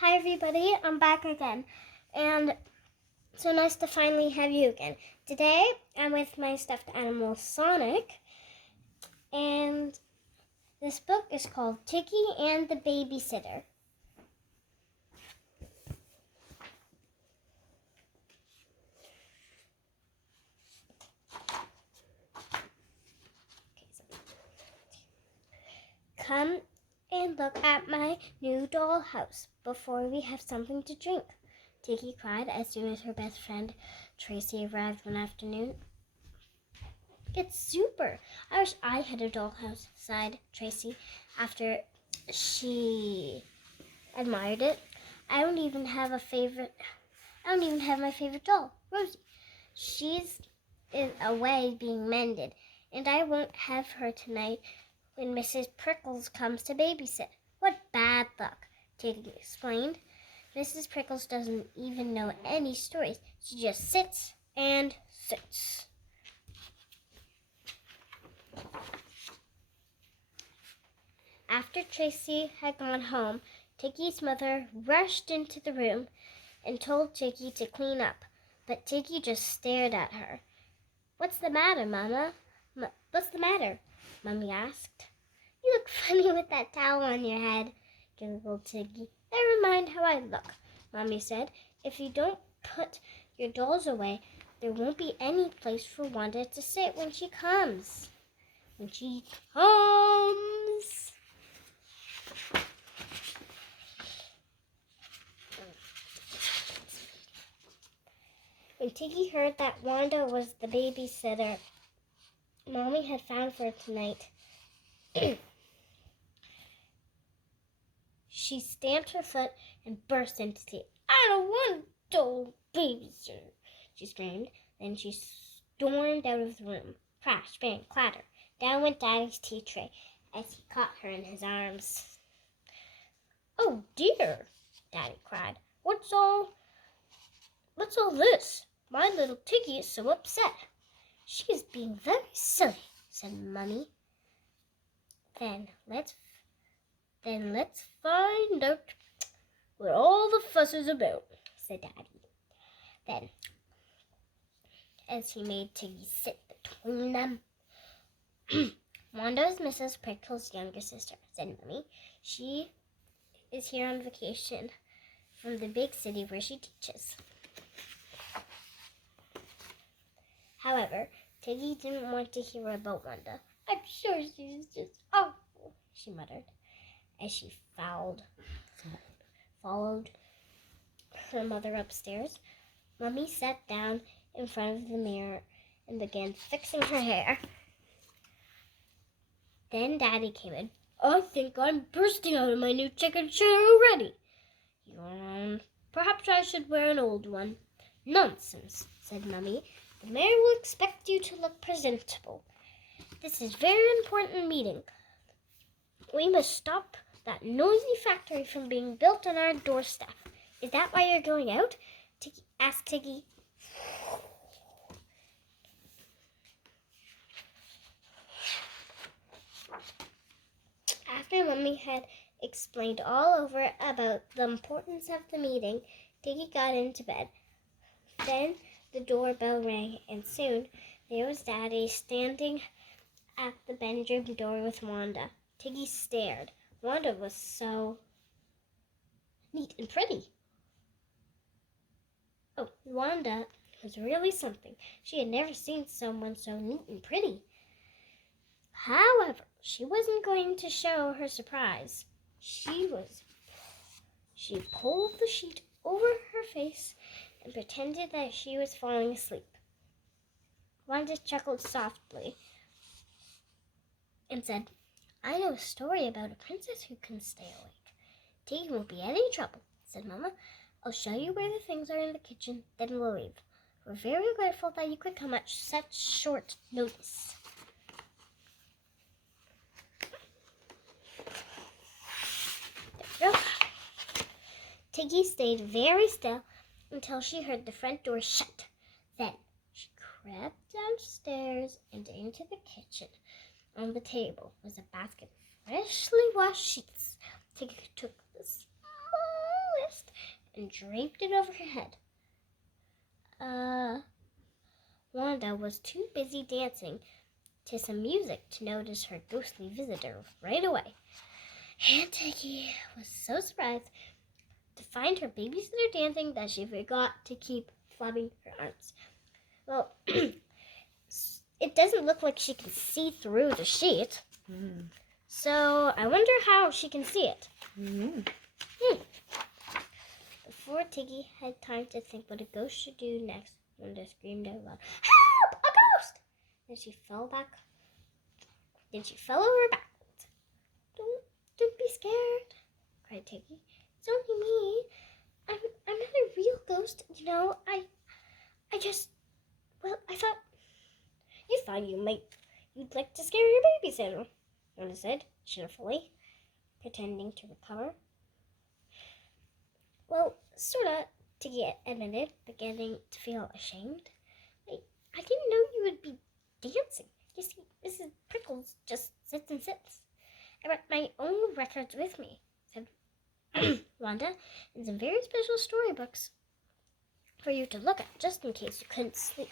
Hi everybody, I'm back again, and so nice to finally have you again. Today I'm with my stuffed animal Sonic, and this book is called Tiggy and the Babysitter. Come and look at my new dollhouse before we have something to drink, Tiggy cried as soon as her best friend Tracy arrived one afternoon. It's super. I wish I had a dollhouse, sighed Tracy after she admired it. I don't even have my favorite doll, Rosie. She's away being mended, and I won't have her tonight when Mrs. Prickles comes to babysit. What bad luck, Tiggy explained. Mrs. Prickles doesn't even know any stories. She just sits and sits. After Tracy had gone home, Tiggy's mother rushed into the room and told Tiggy to clean up, but Tiggy just stared at her. "What's the matter, Mama? What's the matter?" Mommy asked. "You look funny with that towel on your head," giggled Tiggy. "Never mind how I look," Mommy said. "If you don't put your dolls away, there won't be any place for Wanda to sit when she comes. When she comes." When Tiggy heard that Wanda was the babysitter Mommy had found for tonight, she stamped her foot and burst into tears. "I don't want a doll babysitter," she screamed. Then she stormed out of the room. Crash, bang, clatter. Down went Daddy's tea tray as he caught her in his arms. "Oh dear," Daddy cried. What's all this? My little Tiggy is so upset." "She is being very silly," said Mummy. Then let's find out what all the fuss is about," said Daddy. Then, as he made Tiggy sit between them, "Wanda is Mrs. Prickles' younger sister," said Mummy. "She is here on vacation from the big city where she teaches." However, Tiggy didn't want to hear about Wanda. "I'm sure she's just awful," she muttered as she followed her mother upstairs. Mummy sat down in front of the mirror and began fixing her hair. Then Daddy came in. "I think I'm bursting out of my new chicken shirt already," he yawned. "Perhaps I should wear an old one." "Nonsense," said Mummy. "The mayor will expect you to look presentable. This is a very important meeting. We must stop that noisy factory from being built on our doorstep. Is that why you're going out?" asked Tiggy. After Mummy had explained all over about the importance of the meeting, Tiggy got into bed. Then the doorbell rang, and soon there was Daddy standing at the bedroom door with Wanda. Tiggy stared. Wanda was so neat and pretty. Oh, Wanda was really something. She had never seen someone so neat and pretty. However, she wasn't going to show her surprise. She pulled the sheet over her face and pretended that she was falling asleep. Wanda chuckled softly and said, "I know a story about a princess who can stay awake." "Tiggy won't be any trouble," said Mama. "I'll show you where the things are in the kitchen, then we'll leave. We're very grateful that you could come at such short notice." Tiggy stayed very still until she heard the front door shut. Then she crept downstairs and into the kitchen. On the table was a basket of freshly washed sheets. Tiggy took the smallest and draped it over her head. Wanda was too busy dancing to some music to notice her ghostly visitor right away. Aunt Tiggy was so surprised to find her babysitter dancing that she forgot to keep flapping her arms. Well, it doesn't look like she can see through the sheet. So I wonder how she can see it. Before Tiggy had time to think what a ghost should do next, Wanda screamed out loud, "Help! A ghost!" Then she fell over backwards. Don't be scared," cried Tiggy. "It's only me. I'm not a real ghost, you know. I thought you'd like to scare your babysitter," Wanda said cheerfully, pretending to recover. "Well, sorta," Tiggy admitted, beginning to feel ashamed. I didn't know you would be dancing. You see, Mrs. Prickles just sits and sits. I brought my own records with me," said Wanda, "and some very special storybooks for you to look at, just in case you couldn't sleep."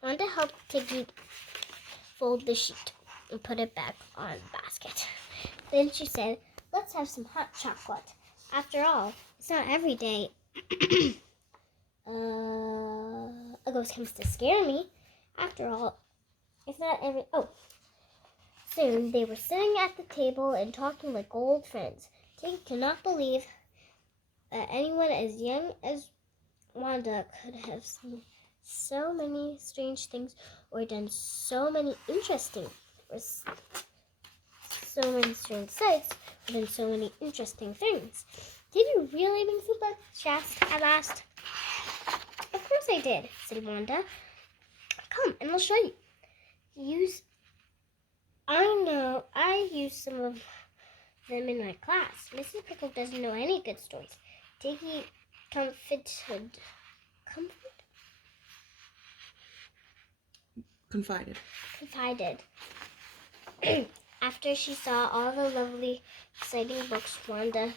Wanda helped Tiggy fold the sheet and put it back on the basket. Then she said, "Let's have some hot chocolate. After all, it's not every day a ghost comes to scare me. After all, it's not every..." Soon they were sitting at the table and talking like old friends. Tiggy could not believe that anyone as young as Wanda could have seen so many strange things or done so many interesting sights or done so many interesting things. "Did you really make some books?" she asked at last. "Of course I did," said Wanda. "Come and I'll show you. I use some of them in my class. Mrs. Pickle doesn't know any good stories." Tiggy confided after she saw all the lovely, exciting books Wanda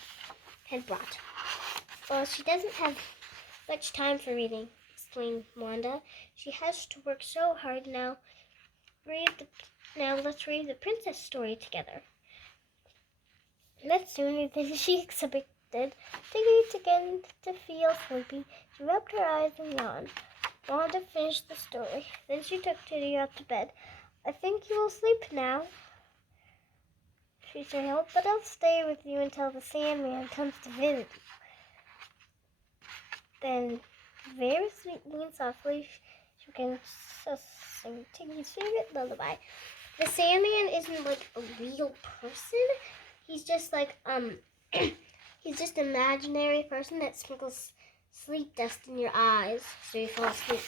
had brought. "Well, she doesn't have much time for reading," explained Wanda. "She has to work so hard now. Let's read the princess story together." Much sooner than she expected, Tiggy began to feel sleepy. She rubbed her eyes and yawned. Wanda finished the story. Then she took Tiggy up to bed. "I think you will sleep now," she said, "but I'll stay with you until the Sandman comes to visit you." Then, very sweetly and softly, she began to sing Tiggy's favorite lullaby. The Sandman isn't like a real person. He's just like he's just an imaginary person that sprinkles sleep dust in your eyes so you fall asleep.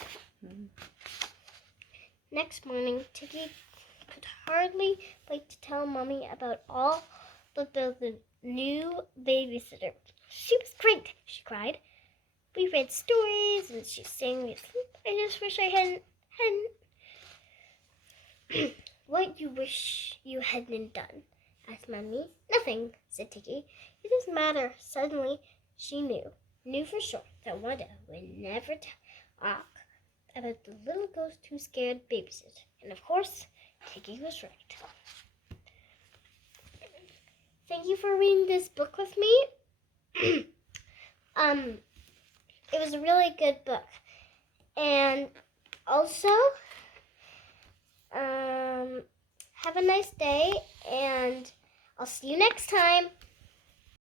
Next morning, Tiggy could hardly wait to tell Mommy about the new babysitter. "She was great," she cried. "We read stories and she sang me to sleep. I just wish I hadn't." "What you wish you hadn't done?" asked Mommy. "Nothing," said Tiggy. It doesn't matter. Suddenly, she knew for sure that Wanda would never talk about the little ghost who scared Babysitter. And of course, Tiggy was right. Thank you for reading this book with me. It was a really good book. And also, have a nice day, and I'll see you next time.